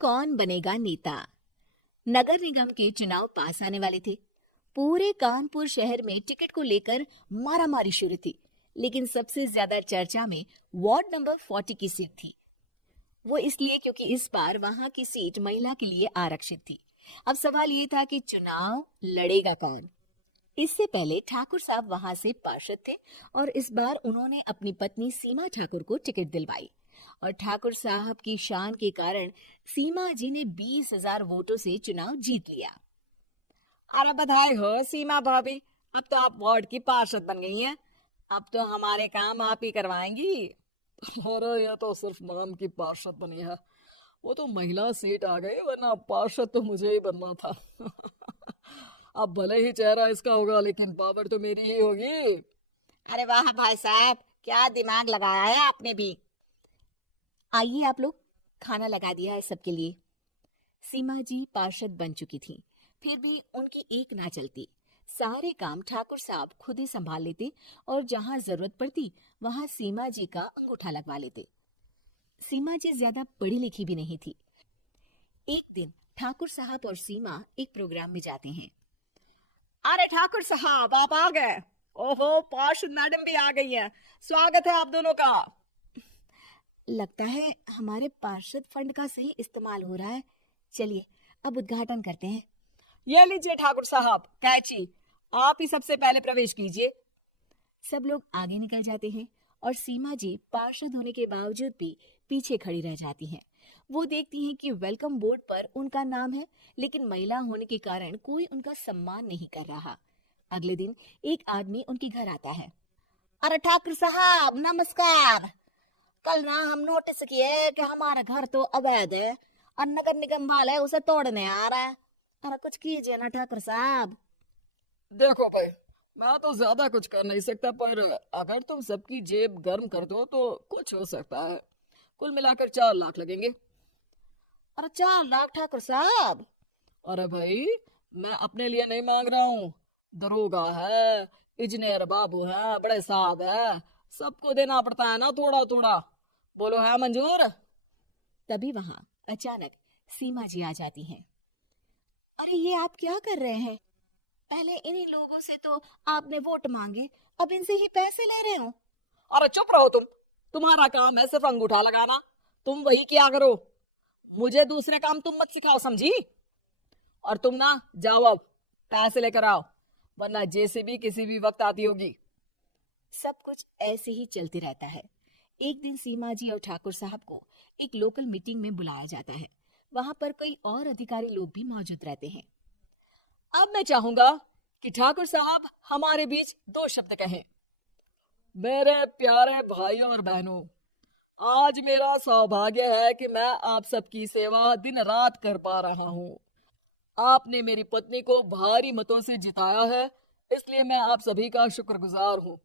कौन बनेगा नेता। नगर निगम के चुनाव पास आने वाले थे। पूरे कानपुर शहर में टिकट को लेकर मारामारी शुरू थी, लेकिन सबसे ज्यादा चर्चा में वार्ड नंबर 40 की सीट थी। वो इसलिए क्योंकि इस बार वहां की सीट महिला के लिए आरक्षित थी। अब सवाल ये था कि चुनाव लड़ेगा कौन। इससे पहले ठाकुर साहब वहां से पार्षद थे और इस बार उन्होंने अपनी पत्नी सीमा ठाकुर को टिकट दिलवाई और ठाकुर साहब की शान के कारण सीमा जी ने 20,000 वोटों से चुनाव जीत लिया। अरे बधाई हो सीमा भाभी, अब तो आप वार्ड की पार्षद बन गई हैं। अब तो हमारे काम आप ही करवाएंगी। अरे यह तो सिर्फ नाम की पार्षद बनी है, वो तो महिला सीट आ गई, वरना पार्षद तो मुझे ही बनना था। अब भले ही चेहरा इसका होगा, लेकिन पावर तो मेरी ही होगी। अरे वाह भाई साहब, क्या दिमाग लगाया है आपने भी। आइए आप लोग, खाना लगा दिया है सबके लिए। सीमा जी पार्षद बन चुकी थी, फिर भी उनकी एक ना चलती। सारे काम ठाकुर साहब खुद ही संभाल लेते और जहां जरूरत पड़ती वहां सीमा जी का अंगूठा लगवा लेते। सीमा जी ज्यादा पढ़ी लिखी भी नहीं थी। एक दिन ठाकुर साहब और सीमा एक प्रोग्राम में जाते हैं। अरे ठाकुर साहब, आप आ गए। ओहो, पार्षद मैडम भी आ गई हैं। स्वागत है आप दोनों का। लगता है हमारे पार्षद फंड का सही इस्तेमाल हो रहा है। चलिए अब उद्घाटन करते हैं। ये लीजिए ठाकुर साहब कैची, आप ही सबसे पहले प्रवेश कीजिए। सब लोग आगे निकल जाते हैं और सीमा जी पार्षद होने के बावजूद भी पीछे खड़ी रह जाती हैं। वो देखती हैं कि वेलकम बोर्ड पर उनका नाम है, लेकिन महिला होने के कारण कोई उनका सम्मान नहीं कर रहा। अगले दिन एक आदमी उनके घर आता है। अरे ठाकुर साहब नमस्कार। कल ना हम नोटिस किए कि हमारा घर तो अवैध है और नगर निगम वाले उसे तोड़ने आ रहा है। अरे कुछ कीजिए ना ठाकुर साहब। देखो भाई, मैं तो ज्यादा कुछ कर नहीं सकता, पर अगर तुम सबकी जेब गर्म कर दो तो कुछ हो सकता है। कुल मिलाकर 4 लाख लगेंगे। अरे 4 लाख ठाकुर साहब? अरे भाई, मैं अपने लिए नहीं मांग रहा हूँ। दरोगा है, इंजीनियर बाबू है, बड़े साहब है, सबको देना पड़ता है ना थोड़ा थोड़ा। बोलो है मंजूर? तभी वहां अचानक सीमा जी आ जाती हैं। अरे ये आप क्या कर रहे हैं? पहले इन्हीं लोगों से तो आपने वोट मांगे, अब इनसे ही पैसे ले रहे हो। अरे चुप रहो तुम। तुम्हारा काम है सिर्फ अंगूठा लगाना, तुम वही किया करो। मुझे दूसरे काम तुम मत सिखाओ, समझी? और तुम ना जाओ, अब पैसे लेकर आओ, वरना जेसीबी किसी भी वक्त आती होगी। सब कुछ ऐसे ही चलते रहता है। एक दिन सीमा जी और ठाकुर साहब को एक लोकल मीटिंग में बुलाया जाता है। वहां पर कई और अधिकारी लोग भी मौजूद रहते हैं। अब मैं चाहूंगा कि ठाकुर साहब हमारे बीच 2 शब्द कहें। मेरे प्यारे भाइयों और बहनों, आज मेरा सौभाग्य है कि मैं आप सबकी सेवा दिन रात कर पा रहा हूँ। आपने मेरी पत्नी को भारी मतों से जिताया है, इसलिए मैं आप सभी का शुक्रगुजार हूँ।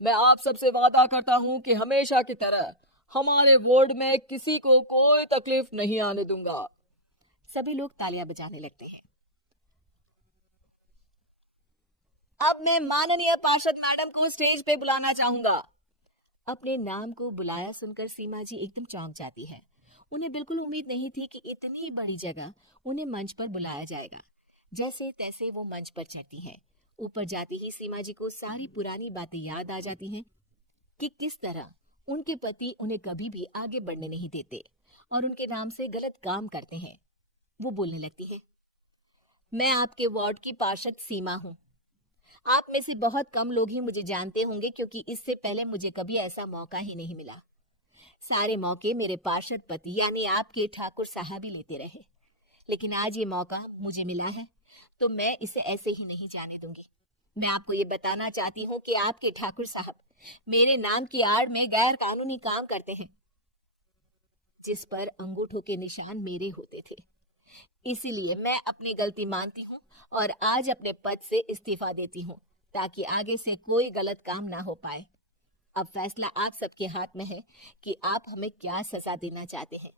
मैं आप सबसे वादा करता हूँ कि हमेशा की तरह हमारे वार्ड में किसी को कोई तकलीफ नहीं आने दूंगा। सभी लोग तालियां बजाने लगते हैं। अब मैं माननीय पार्षद मैडम को स्टेज पे बुलाना चाहूंगा। अपने नाम को बुलाया सुनकर सीमा जी एकदम चौंक जाती है। उन्हें बिल्कुल उम्मीद नहीं थी कि इतनी बड़ी जगह उन्हें मंच पर बुलाया जाएगा। जैसे तैसे वो मंच पर चढ़ती हैं। ऊपर जाती ही सीमा जी को सारी पुरानी बातें याद आ जाती हैं कि किस तरह उनके पति उन्हें कभी भी आगे बढ़ने नहीं देते और उनके नाम से गलत काम करते हैं। वो बोलने लगती है, मैं आपके वार्ड की पार्षद सीमा हूँ। आप में से बहुत कम लोग ही मुझे जानते होंगे, क्योंकि इससे पहले मुझे कभी ऐसा मौका ही नहीं मिला। सारे मौके मेरे पार्षद पति यानी आपके ठाकुर साहब ही लेते रहे, लेकिन आज ये मौका मुझे मिला है तो मैं इसे ऐसे ही नहीं जाने दूंगी। मैं आपको ये बताना चाहती हूँ कि आपके ठाकुर साहब मेरे नाम की आड़ में गैर कानूनी काम करते हैं, जिस पर अंगूठों के निशान मेरे होते थे। इसीलिए मैं अपनी गलती मानती हूँ और आज अपने पद से इस्तीफा देती हूँ, ताकि आगे से कोई गलत काम ना हो पाए। अब फैसला आप सबके हाथ में है कि आप हमें क्या सजा देना चाहते हैं।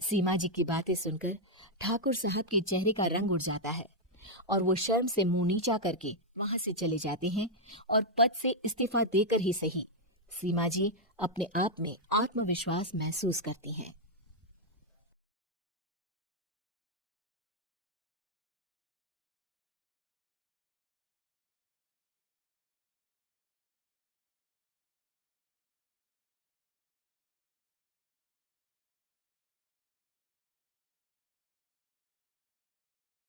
सीमा जी की बातें सुनकर ठाकुर साहब के चेहरे का रंग उड़ जाता है और वो शर्म से मुंह नीचा करके वहां से चले जाते हैं और पद से इस्तीफा देकर ही सही सीमा जी अपने आप में आत्मविश्वास महसूस करती हैं।